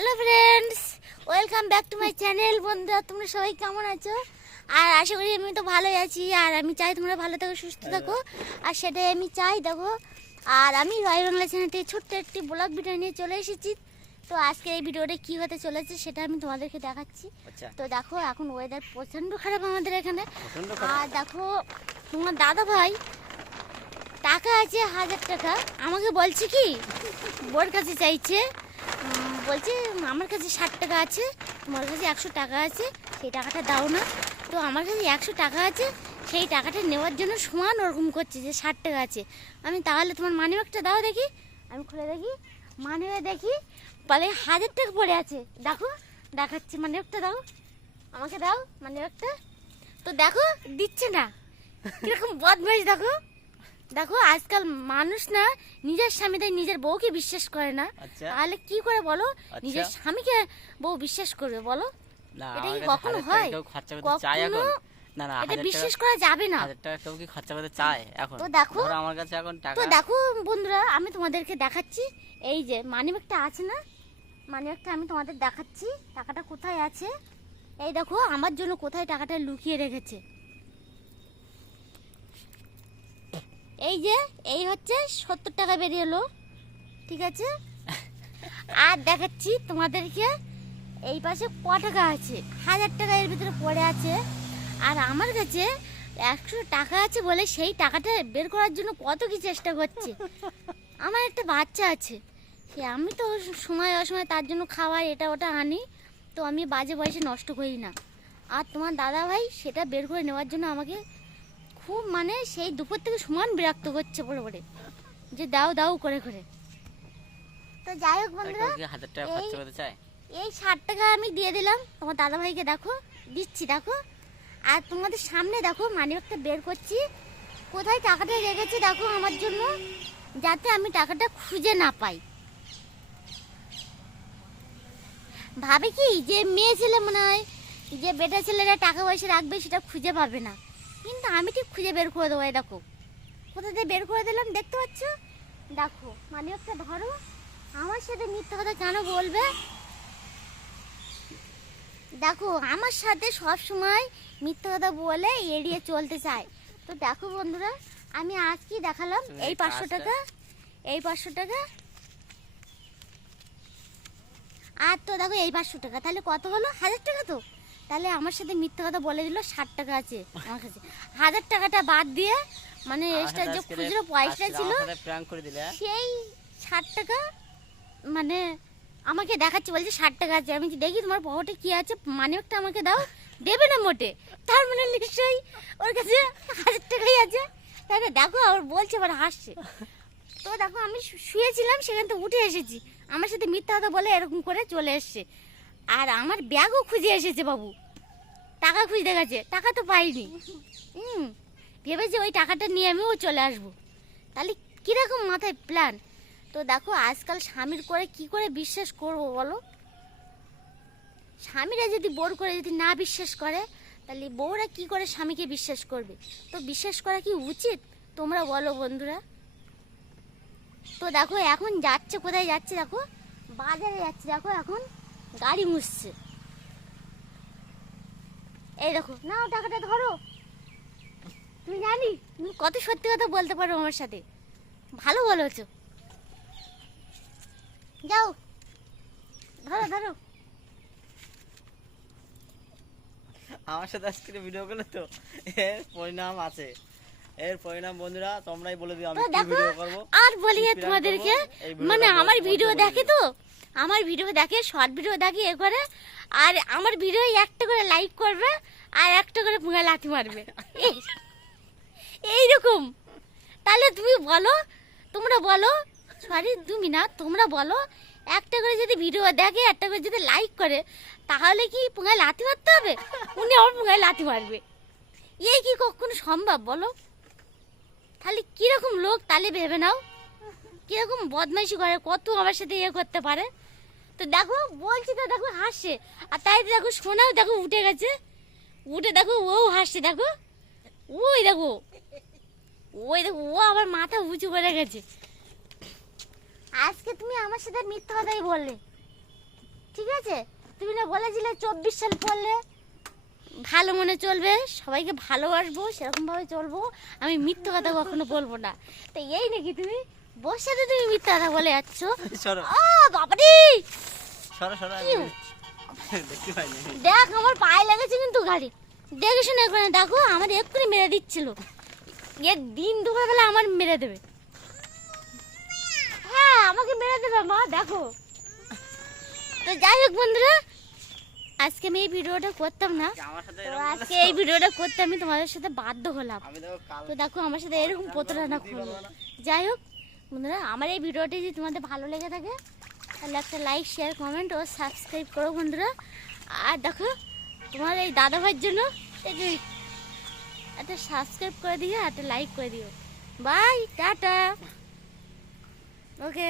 Hello friends welcome back to my channel বন্ধুরা। তোমরা সবাই কেমন আছো? আর আশা করি আমি তো ভালোই আছি আর আমি চাই তোমরা ভালো থাকো সুস্থ থাকো। আর সেটাই আমি চাই দেখো। আর আমি রয় বাংলা চ্যানেল থেকে ছোট্ট একটি ব্লগ ভিডিও নিয়ে চলে এসেছি। তো আজকে এই ভিডিওটা কী হতে চলেছে সেটা আমি তোমাদেরকে দেখাচ্ছি। আচ্ছা। তো দেখো এখন ওয়েদার প্রচণ্ড খারাপ আমাদের এখানে। আর দেখো তোমার দাদা ভাই টাকা আছে হাজার টাকা। আমাকে বলছে কি বোর কাছে চাইছে বলছে, আমার কাছে ষাট টাকা আছে, তোমার কাছে একশো টাকা আছে, সেই টাকাটা দাও না। তো আমার কাছে একশো টাকা আছে, সেই টাকাটা নেওয়ার জন্য সমান ওরকম করছে যে ষাট টাকা আছে। আমি তাহলে তোমার মানি ব্যাগটা দাও দেখি। আমি খুলে দেখি। মানি ব্যাগ দেখি। বলে, হাজার টাকা পড়ে আছে। দেখো, দেখাচ্ছি মানি ব্যাগটা দাও। আমাকে দাও মানি ব্যাগটা তো দেখো, দিচ্ছে না। কীরকম বদমাইশ, দেখো। দেখো আজকাল মানুষ না নিজের স্বামীতে নিজের বউকে বিশ্বাস করে না। আচ্ছা। তাহলে কি করে বলো? আচ্ছা। নিজের স্বামীকে বউ বিশ্বাস করবে বলো? না এটা কি কখনো হয়? কখনো না না এটা বিশ্বাস করা যাবে না। কেউ কি খরচা করতে চায় এখন? তো দেখো। আমার কাছে এখন টাকা তো দেখো বন্ধুরা আমি তোমাদেরকে দেখাচ্ছি। এই যে মানিব্যাগটা আছে না? মানিব্যাগটা আমি তোমাদের দেখাচ্ছি। টাকাটা কোথায় আছে? এই দেখো আমার জন্য কোথায় টাকাটা লুকিয়ে রেখেছে? এই যে, এই হচ্ছে সত্তর টাকা বেরিয়ে এলো। ঠিক আছে? আর দেখাচ্ছি তোমাদেরকে, এই পাশে ক টাকা আছে। হাজার টাকা এর ভিতরে পড়ে আছে। আর আমার কাছে একশো টাকা আছে বলে সেই টাকাটা বের করার জন্য কত কি চেষ্টা করছে। আমার একটা বাচ্চা আছে। সে, আমি তো সময় অসময় তার জন্য খাওয়াই এটা ওটা আনি, তো আমি বাজে বয়সে নষ্ট করি না। আর তোমার দাদা ভাই সেটা বের করে নেওয়ার জন্য আমাকে খুব মানে সেই দুপুর থেকে সমান বিরক্ত করছে বলে বলে। যে দাও দাও করে করে। তো যাই হোক বন্ধুরা হাজার টাকা এই- করতে চায়? এই ষাট টাকা আমি দিয়ে দিলাম। তোমার দাদা ভাইকে দেখো দিচ্ছি দেখো। আর তোমাদের সামনে দেখো মানি মানিব্যাগটা বের করছি। কোথায় টাকাটা রেখেছে দেখো আমার জন্য যাতে আমি টাকাটা খুঁজে না পাই। ভাবে কি যে মেয়ে ছেলে মনে হয় যে বেটা ছেলেরা টাকা পয়সা রাখবে সেটা খুঁজে পাবে না। কিন্তু আমি ঠিক খুঁজে বের করে দেবো দেখো। কোথা থেকে বের করে দিলাম দেখতে পাচ্ছ? দেখো মানিব্যাগটা ধরো আমার সাথে মিথ্যা কথা কেন বলবে? দেখো আমার সাথে সব সময় মিথ্যা কথা বলে এড়িয়ে চলতে চায়। তো দেখো বন্ধুরা আমি আজ কি দেখালাম এই পাঁচশো টাকা। এই পাঁচশো টাকা। আর তো দেখো এই পাঁচশো টাকা। তাহলে কত হলো? হাজার টাকা তো? তাহলে আমার সাথে মিথ্যা কথা বলে দিল ষাট টাকা আছে আমার কাছে। হাজার টাকাটা বাদ দিয়ে মানে এক্সট্রা যে খুচরো পয়সা ছিল হ্যাঁ? সেই ষাট টাকা মানে আমাকে দেখাচ্ছে বলছে ষাট টাকা আছে। আমি দেখি তোমার পকেটে কি আছে মানি একটা আমাকে দাও দেবে না মোটে। তার মানে নিশ্চয়ই ওর কাছে হাজার টাকাই আছে। তাহলে দেখো আবার বলছে আবার হাসছে। তো দেখো আমি শুয়েছিলাম সেখান থেকে উঠে এসেছি। আমার সাথে মিথ্যা কথা বলে এরকম করে চলে এসছে। আর আমার ব্যাগও খুঁজে এসেছে বাবু। টাকা খুঁজতে গেছে, টাকা তো পাইনি। হুম, ভেবেছে ওই টাকাটা নিয়ে আমিও চলে আসব। তাহলে কীরকম মাথায় প্ল্যান তো দেখো, আজকাল স্বামীর করে কি করে বিশ্বাস করব বলো? স্বামীরা যদি বোর করে যদি না বিশ্বাস করে, তাহলে বউরা কি করে স্বামীকে বিশ্বাস করবে? তো বিশ্বাস করা কি উচিত? তোমরা বলো বন্ধুরা। তো দেখো, এখন যাচ্ছে, কোথায় যাচ্ছে দেখো? বাজারে যাচ্ছে, দেখো এখন গাড়ি মুছছে। এই দেখো নাও টাকাটা ধরো। তুমি জানি তুমি কত সত্যি কথা বলতে পারো আমার সাথে। ভালো বলেছ। যাও ধরো ধরো। আমার সাথে আজকে ভিডিও করলে তো এর পরিণাম আছে। এর পরিণাম বন্ধুরা তোমরাই বলে দিও আমি কি দেখো ভিডিও করব। আর বলি তোমাদেরকে মানে আমার ভিডিও দেখে তো আমার ভিডিও দেখে শর্ট ভিডিও দেখে এ করে আর আমার ভিডিও একটা করে লাইক করবে আর একটা করে পুঙ্গা লাথি মারবে। এই- এইরকম। তাহলে তুমি বলো, তোমরা বলো, সরি, তুমি না, তোমরা বলো, একটা করে যদি ভিডিও দেখে, একটা করে যদি লাইক করে, তাহলে কি পুঙ্গায় লাথি মারতে হবে? উনি আমার পুঙ্গায় লাথি মারবে। এই কি কখনো সম্ভব বলো? তাহলে কীরকম লোক তাহলে ভেবে নাও। কীরকম বদমাইশি করে, কত আমার সাথে ইয়ে করতে পারে। তো দেখো, বলছি তো দেখো হাসে আর তাই দেখো, সোনাও দেখো উঠে গেছে। উঠে দেখো ও হাসছে দেখো। ওই দেখো ওই দেখো ও আবার মাথা উঁচু করে গেছে আজকে তুমি আমার সাথে মিথ্যা কথাই বললে। ঠিক আছে? তুমি না বলেছিলে চব্বিশ সাল পড়লে। ভালো মনে চলবে সবাইকে ভালোবাসবো সেরকমভাবে চলবো। আমি মিথ্যে কথা কখনো বলব না। তো এই নাকি তুমি? বসে তুমি মিথ্যে কথা বলে যাচ্ছ। বাবারি! দেখ আমার পায়ে লেগেছে কিন্তু গাড়ি দেখে শুনে এখানে দেখো আমার এক্ষুনি মেরে দিচ্ছিল। এর দিন দুপুরবেলা আমার মেরে দেবে। হ্যাঁ আমাকে মেরে দেবে মা দেখো। তো যাই হোক বন্ধুরা আজকে আমি এই ভিডিওটা করতাম না। তো আজকে এই ভিডিওটা করতে আমি তোমাদের সাথে বাধ্য হলাম। তো দেখো আমার সাথে এরকম প্রতারণা করল। যাই হোক বন্ধুরা আমার এই ভিডিওটি যদি তোমাদের ভালো লেগে থাকে তাহলে একটা লাইক শেয়ার কমেন্ট ও সাবস্ক্রাইব করো বন্ধুরা। আর দেখো, তোমার এই দাদা ভাইয়ের জন্য এই একটা সাবস্ক্রাইব করে দিও, একটা লাইক করে দিও। By tata. ওকে